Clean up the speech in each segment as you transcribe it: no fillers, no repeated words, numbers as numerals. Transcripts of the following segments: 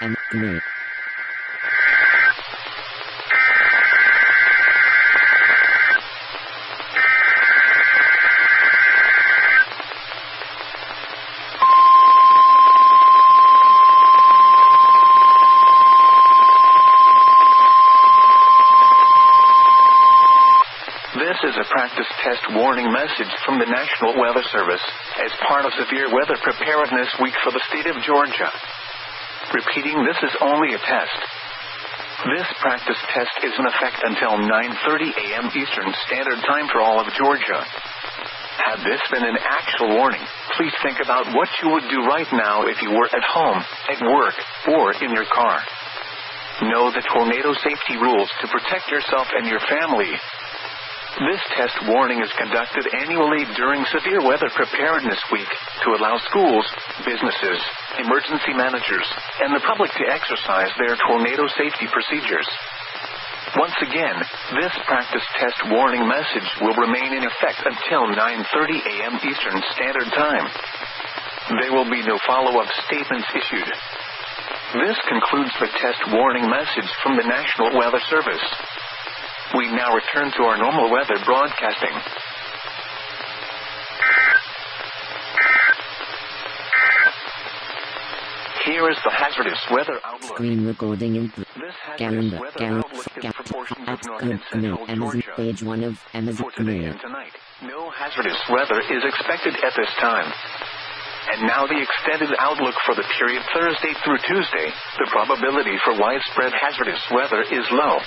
and me. This is a practice test warning message from the National Weather Service as part of Severe Weather Preparedness Week for the state of Georgia. Repeating, this is only a test. This practice test is in effect until 9:30 a.m. Eastern Standard Time for all of Georgia. Had this been an actual warning, please think about what you would do right now if you were at home, at work, or in your car. Know the tornado safety rules to protect yourself and your family. This test warning is conducted annually during Severe Weather Preparedness Week to allow schools, businesses, emergency managers, and the public to exercise their tornado safety procedures. Once again, this practice test warning message will remain in effect until 9:30 a.m. Eastern Standard Time. There will be no follow-up statements issued. This concludes the test warning message from the National Weather Service. We now return to our normal weather broadcasting. Here is the hazardous weather outlook. Screen recording in This hazardous calendar. weather outlook is proportions of north and central Georgia. Page 1 of Amazon. For today and tonight, no hazardous weather is expected at this time. And now the extended outlook for the period Thursday through Tuesday. The probability for widespread hazardous weather is low.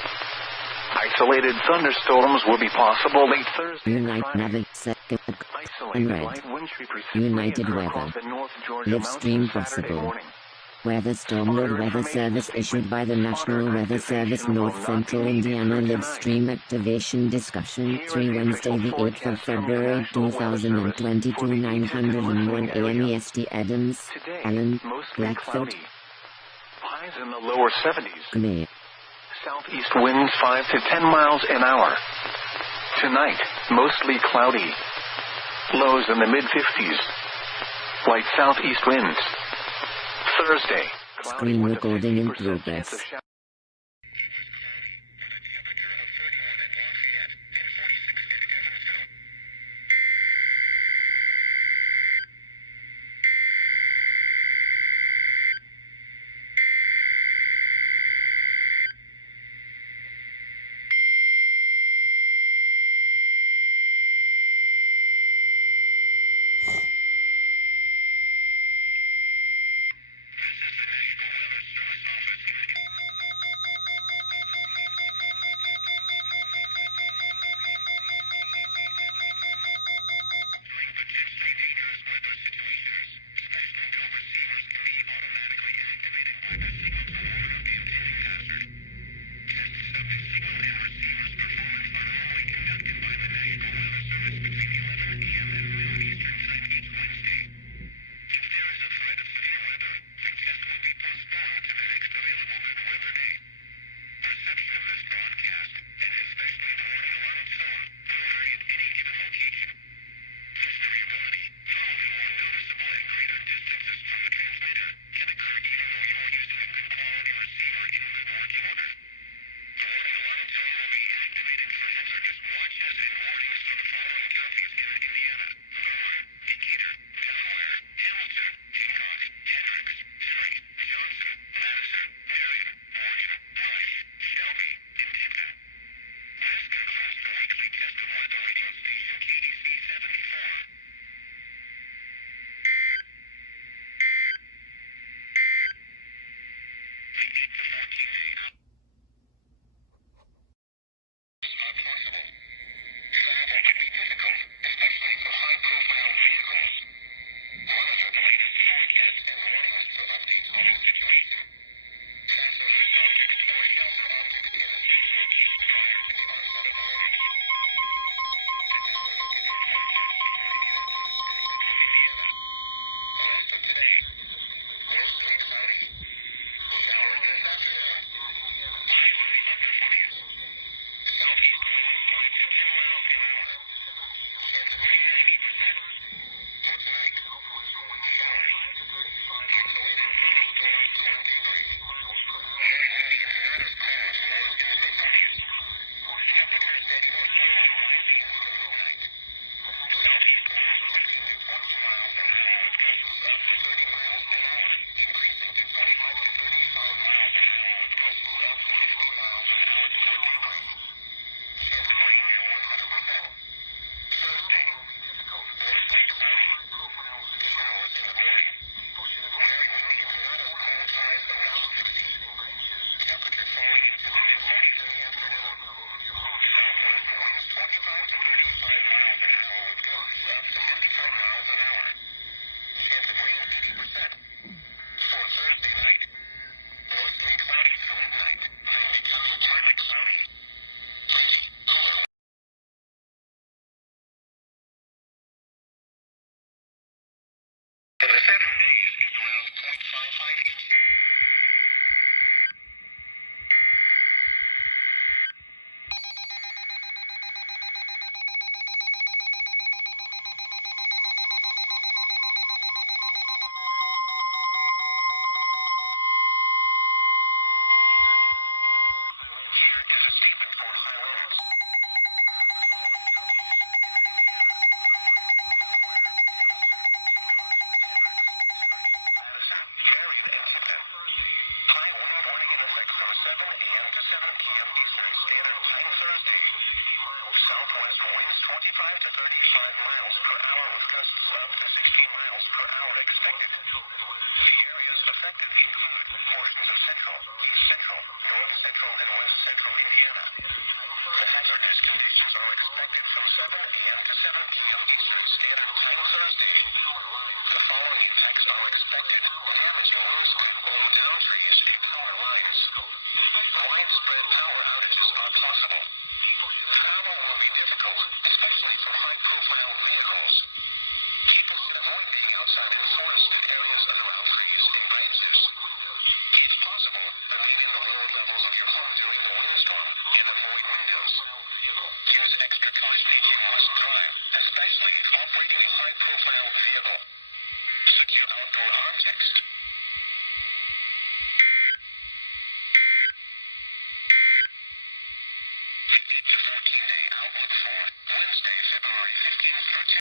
Isolated thunderstorms will be possible late Thursday and Friday. Isolated light wintry United precipitation Weather. across the North Georgia Live mountains stream Saturday possible. morning. Weather Storm Node Weather Service issued by the National Weather Service North Central Indiana Live Stream Activation Discussion 3 Wednesday the 8th of February 2022 901 AM EST Adams, Today, Allen, mostly Blackfoot, cloudy. Highs in the lower 70s. May. Southeast winds 5 to 10 miles an hour. Tonight, mostly cloudy. Lows in the mid-50s. Light southeast winds. Thursday, cloudy Screen with a recording in 50% chance progress. of showers. up to 60 miles per hour expected. The areas affected include portions of central, east central, north central, and west central Indiana. The hazardous conditions are expected from 7 a.m. to 7 p.m. Eastern Standard Time Thursday. The following effects are expected: damaging winds could blow down trees and power lines. Widespread power outages are possible. Travel will be difficult, especially for high-profile vehicles. People should avoid being outside in forested areas and around trees and branches. If possible, remain in the lower levels of your home during the windstorm and avoid windows. Use extra caution if you must drive, especially if operating a high-profile vehicle. Secure outdoor objects.